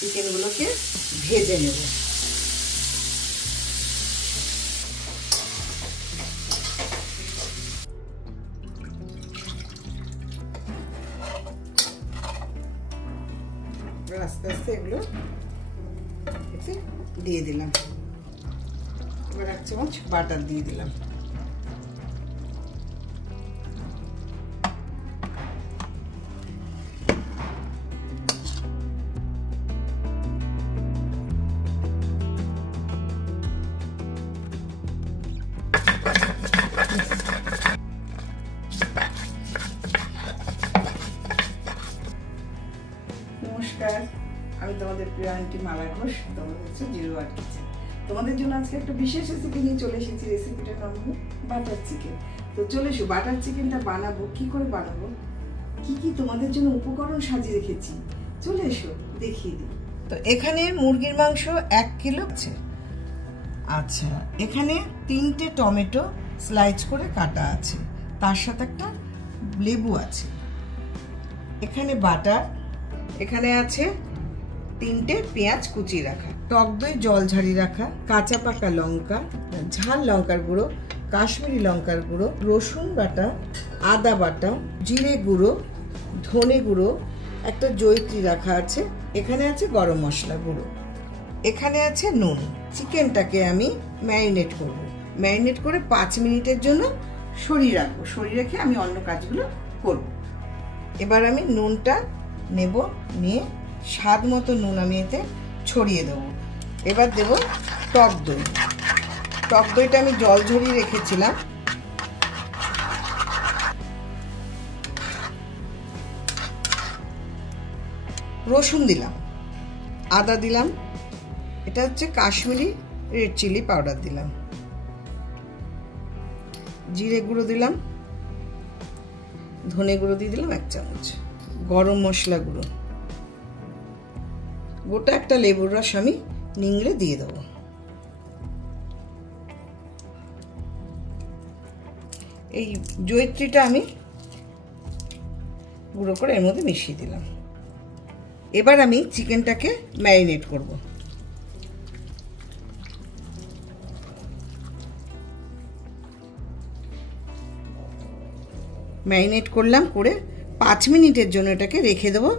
চিকেনগুলোকে ভেজে নেব। আস্তে আস্তে এগুলো দিয়ে দিলাম। এবার 1 চামচ বাটার দিয়ে দিলাম। নমস্কার, আমি তোমাদের প্রিয় আন্টি মালা ঘোষ। তোমাদের হচ্ছে জিরো ওয়াট কিচেন। তোমাদের জন্য আজকে একটা বিশেষ রেসিপি নিয়ে চলে এসেছি। রেসিপিটার নাম হলো বাটার চিকেন। তো চলে এসো, বাটার চিকেনটা বানাবো। কি করে বানাবো, কি কি তোমাদের জন্য উপকরণ সাজিয়ে রেখেছি, চলে এসো দেখিয়ে দিই। তো এখানে মুরগির মাংস 1 কিলো আছে। আচ্ছা, এখানে 3টে টমেটো স্লাইস করে কাটা আছে, তার সাথে একটা লেবু আছে। এখানে বাটার, এখানে আছে 3টে পেঁয়াজ কুচিয়ে রাখা, টক দই জল ঝাড়ি রাখা, কাঁচা পাকা লঙ্কা, ঝাল লঙ্কার গুঁড়ো, কাশ্মীরি লঙ্কার গুঁড়ো, রসুন বাটা, আদা বাটা, জিরে গুঁড়ো, ধনে গুঁড়ো, একটা জয়িত্রী রাখা আছে। এখানে আছে গরম মশলা গুঁড়ো, এখানে আছে নুন। চিকেনটাকে আমি ম্যারিনেট করব। ম্যারিনেট করে 5 মিনিটের জন্য সরিয়ে রাখবো। সরিয়ে রেখে আমি অন্য কাজগুলো করব। এবার আমি নুনটা নেব, নিয়ে স্বাদ মতো নুন আমি এতে ছড়িয়ে দেবো। এবার দেব টক দই। টক দইটা আমি জল ঝরিয়ে রেখেছিলাম। রসুন দিলাম, আদা দিলাম, এটা হচ্ছে কাশ্মীরি রেড চিলি পাউডার দিলাম, জিরে গুঁড়ো দিলাম, ধনে গুঁড়ো দিয়ে দিলাম 1 চামচ, গরম মশলা গুঁড়ো, গোটা একটা লেবুর রস আমি নিংড়ে দিয়ে দেবো। এই জয়িত্রীটা আমি গুঁড়ো করে এর মধ্যে মিশিয়ে দিলাম। এবার আমি চিকেনটাকে ম্যারিনেট করব। ম্যারিনেট করলাম, করে 5 মিনিটের জন্য এটাকে রেখে দেবো।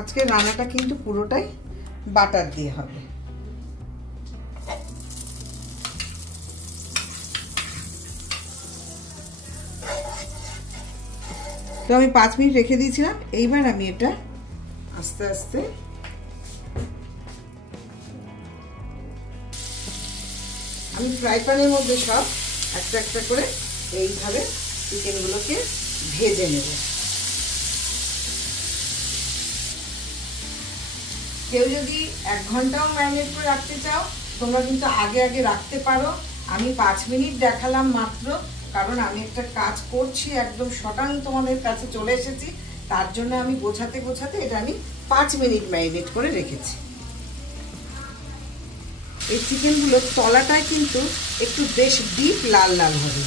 আজকে রান্নাটা কিন্তু পুরোটাই বাটার দিয়ে হবে। তো আমি 5 মিনিট রেখে দিয়েছিলাম। এইবার আমি এটা আস্তে আস্তে আমি ফ্রাই প্যানের মধ্যে সব একটা একটা করে এইভাবে চিকেনগুলোকে ভেজে নেব। কেউ যদি 1 ঘন্টাও ম্যারিনেট করে রাখতে চাও, তোমরা কিন্তু আগে আগে রাখতে পারো। আমি 5 মিনিট দেখালাম মাত্র, কারণ আমি একটা কাজ করছি, একদম শটান তোমাদের কাছে চলে এসেছি। তার জন্য আমি গোছাতে গোছাতে এটা আমি 5 মিনিট ম্যারিনেট করে রেখেছি। এই চিকেনগুলোর তলাটায় কিন্তু একটু বেশ ডিপ লাল লাল হবে।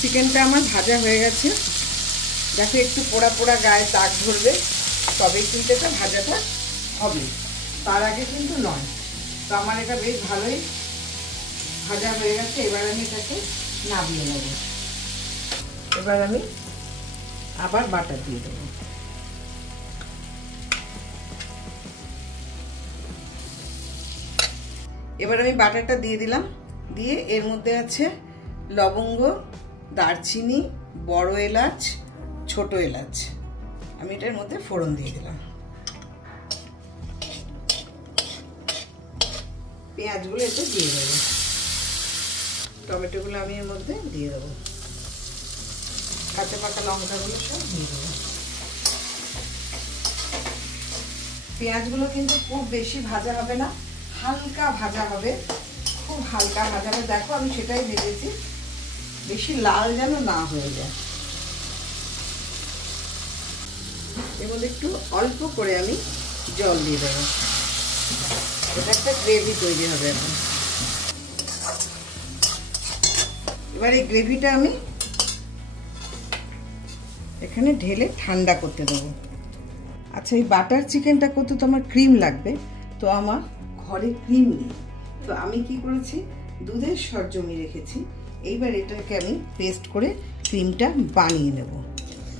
চিকেনটা আমার ভাজা হয়ে গেছে। দেখো একটু পোড়া পোড়া গায়ে দাগ ধরবে, তবেই কিন্তু এটা ভাজাটা হবে, তার আগে কিন্তু নয়। তো আমার এটা বেশ ভালোই ভাজা হয়ে গেছে। এবার আমি এটাকে নামিয়ে নেব। এবার আমি আবার বাটার দিয়ে দেবো। এবার আমি বাটারটা দিয়ে দিলাম। দিয়ে এর মধ্যে আছে লবঙ্গ, দারচিনি, বড় এলাচ, ছোট এলাচ। আমি এটার মধ্যে ফোড়ন দিয়ে দিলাম। পেঁয়াজগুলো এতে দিয়ে দেবো, টমেটোগুলো আমি এর মধ্যে দিয়ে দেবো, কাঁচা পাকা লঙ্কাগুলো সব দিয়ে দেবো। পেঁয়াজগুলো কিন্তু খুব বেশি ভাজা হবে না, হালকা ভাজা হবে। খুব হালকা ভাজাটা, দেখো আমি সেটাই ভেজেছি, বেশি লাল যেন না হয়ে যায়। এর মধ্যে একটু অল্প করে আমি জল দিয়ে দেবো, এটা একটা গ্রেভি তৈরি হবে এখন। এবার এই গ্রেভিটা আমি এখানে ঢেলে ঠান্ডা করতে দেবো। আচ্ছা, এই বাটার চিকেনটা করতে তো আমার ক্রিম লাগবে, তো আমার ঘরে ক্রিম নেই, তো আমি কি করেছি, দুধের সর জমিয়ে রেখেছি। এইবার এটাকে আমি পেস্ট করে ক্রিমটা বানিয়ে নেব।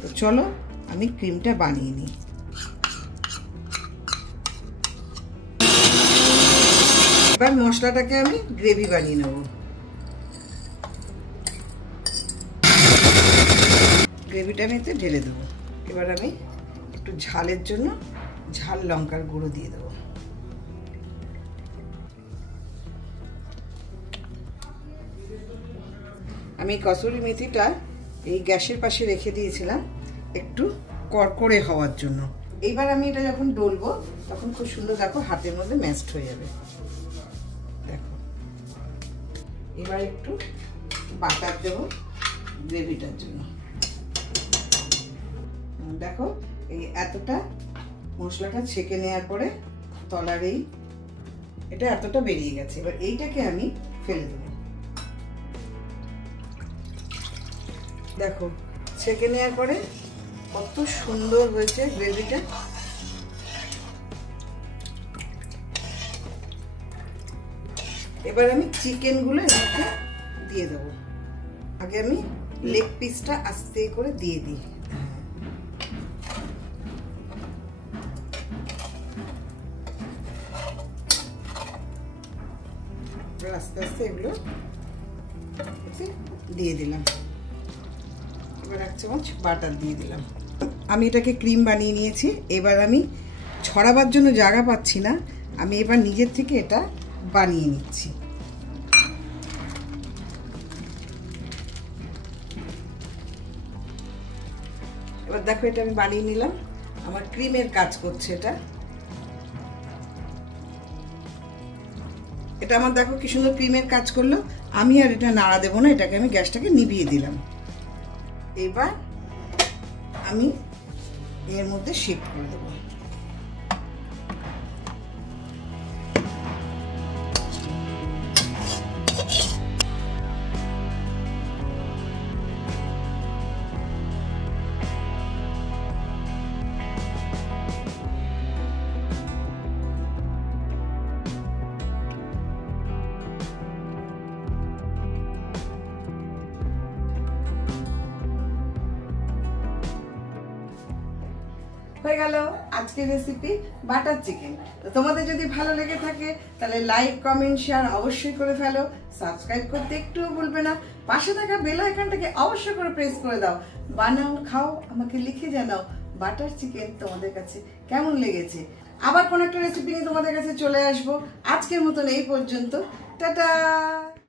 তো চলো আমি ক্রিমটা বানিয়ে নিই। এবার মশলাটাকে আমি গ্রেভি বানিয়ে নেব। গ্রেভিটা আমি এতে ঢেলে দেবো। এবার আমি একটু ঝালের জন্য ঝাল লঙ্কার গুঁড়ো দিয়ে দেবো। আমি কসুরি মেথিটা এই গ্যাসের পাশে রেখে দিয়েছিলাম একটু কড়কড়ে হওয়ার জন্য। এইবার আমি এটা যখন ডলবো তখন খুব সুন্দর, দেখো হাতের মধ্যে ম্যাশড হয়ে যাবে। দেখো এবার একটু বাটার দেবো গ্রেভিটার জন্য। দেখো এই এতটা মশলাটা ছেঁকে নেওয়ার পরে তলার এটা এতটা বেরিয়ে গেছে। এবার এইটাকে আমি ফেলে দেবো। দেখো ছেঁকে নেওয়ার পরে কত সুন্দর হয়েছে গ্রেভিটা। এবার আমি চিকেনগুলো এর মধ্যে দিয়ে দেবো। আগে আমি লেগ পিসটা আস্তে করে দিয়ে দিই। আস্তে আস্তে এগুলো দিয়ে দিলাম। এবার 1 চামচ বাটার দিয়ে দিলাম। আমি এটাকে ক্রিম বানিয়ে নিয়েছি। এবার আমি ছড়াবার জন্য জায়গা পাচ্ছি না, আমি এবার নিজের থেকে এটা বানিয়ে নিচ্ছি। এবার দেখো এটা আমি বানিয়ে নিলাম, আমার ক্রিমের কাজ করছে এটা। এটা আমার দেখো কি সুন্দর ক্রিমের কাজ করলো। আমি আর এটা নাড়া দেবো না, এটাকে আমি গ্যাসটাকে নিভিয়ে দিলাম। এবার আমি এর মধ্যে শিফট করে দেবো। হয়ে গেল আজকের রেসিপি বাটার চিকেন। তো তোমাদের যদি ভালো লেগে থাকে তাহলে লাইক কমেন্ট শেয়ার অবশ্যই করে ফেলো। সাবস্ক্রাইব করতে একটুও ভুলবে না। পাশে থাকা বেল আইকনটাকে অবশ্যই করে প্রেস করে দাও। বানাও, খাও, আমাকে লিখে জানাও বাটার চিকেন তোমাদের কাছে কেমন লেগেছে। আবার কোন একটা রেসিপি নিয়ে তোমাদের কাছে চলে আসবো। আজকের মতন এই পর্যন্ত, টাটা।